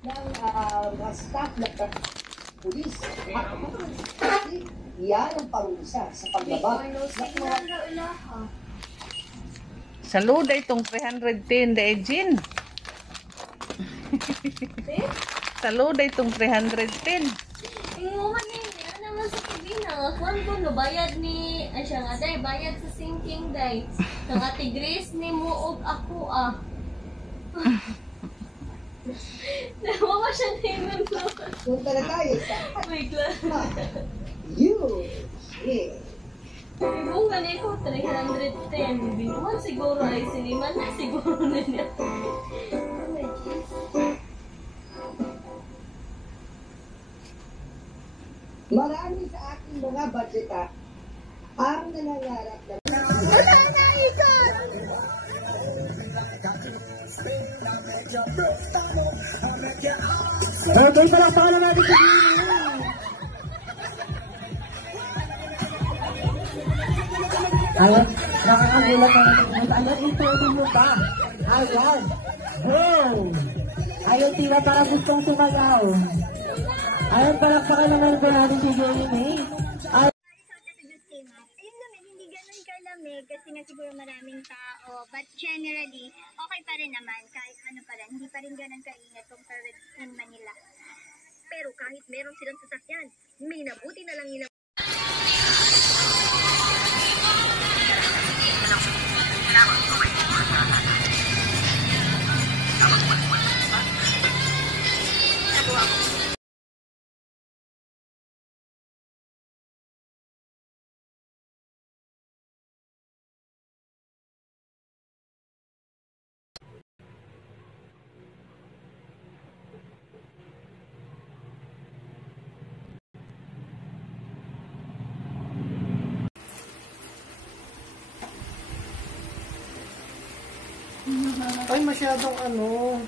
ng staff ng pulis. Yan ang parusa sa paglabag. Saluda itong 310 de Ejin. Saluda itong 310. Inguman ni ano naman sa kibina. Kung ko no bayad ni siya nga day bayad sa sinking day. Ang Ate Grace ni mo og ako ah. Nawawa siya na yun. Punta na tayo sa Wait lang. yeah. Ibungan ko 310. Binuhan siguro ay siniman na siguro na niya. Oh my jeez. Marami sa aking mga budgeta ang nangangarap na doon pa lang pala natin sa ayun, nakakagulat na natin. Ayun, ito mo ba? Ayan. Wow! Ayun, tila para gustong sumayaw. Ayun, palakpakan naman po natin si Jenny May. Ayun naman, hindi ganun kalamig kasi nga siguro maraming tao. But generally, okay pa rin naman. Kahit ano pa rin, hindi pa rin ganun kaingat compared in Manila. Pero kahit meron silang sasakyan, may nabuti na lang nila. Ay, masyadong ano.